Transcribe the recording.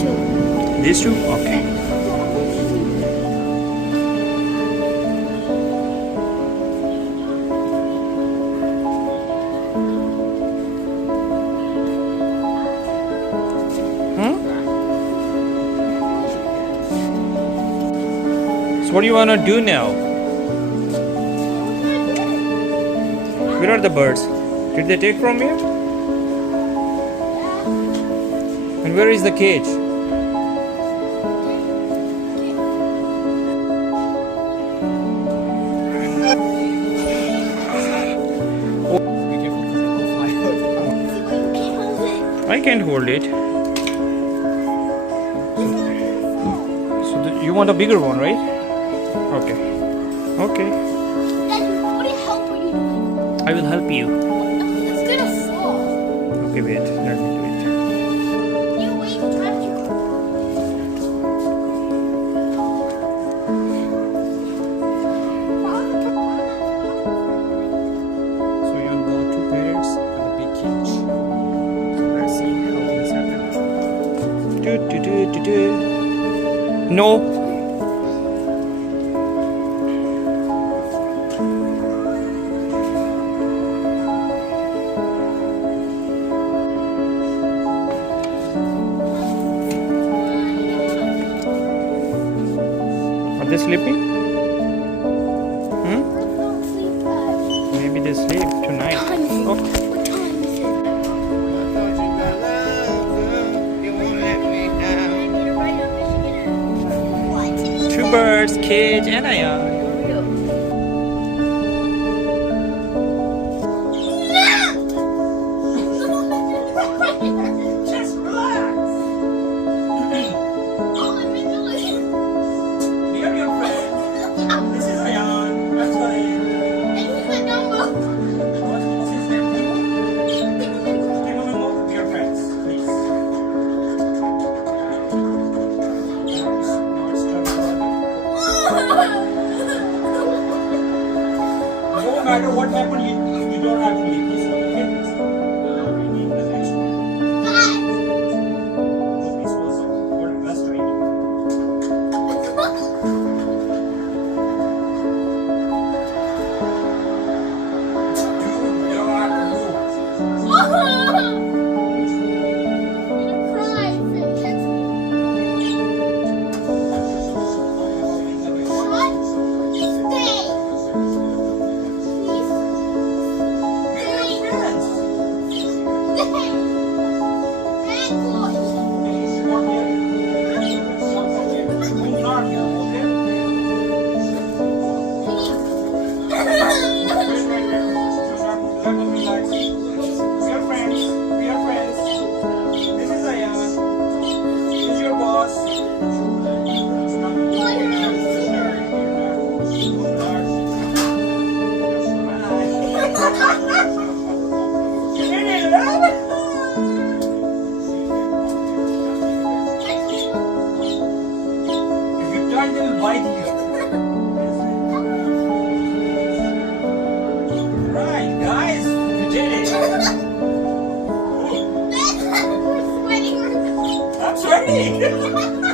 two. These two? Okay. So what do you want to do now? Where are the birds? Did they take from you? And where is the cage? I can't hold it. So you want a bigger one, right? Okay. Okay. Daddy, what help are you doing? I will help you. It's gonna fall. Okay, wait. Let me do it. You wait, touch you. So you want two parrots and a big cage. So let's see how things happen. No. Are they sleeping? Maybe they sleep tonight. Oh. What time is it? What? Two birds, cage, and Ion. Just relax. We are your friends. This is Ion. That's why. What's the number? What's his name? Tingu and Mingu. We are friends. Please. No matter what happened, you don't have to leave this one. Okay? We need the next one. This was for the best training. You don't have to move. Right, guys, you did it. I'm sweating.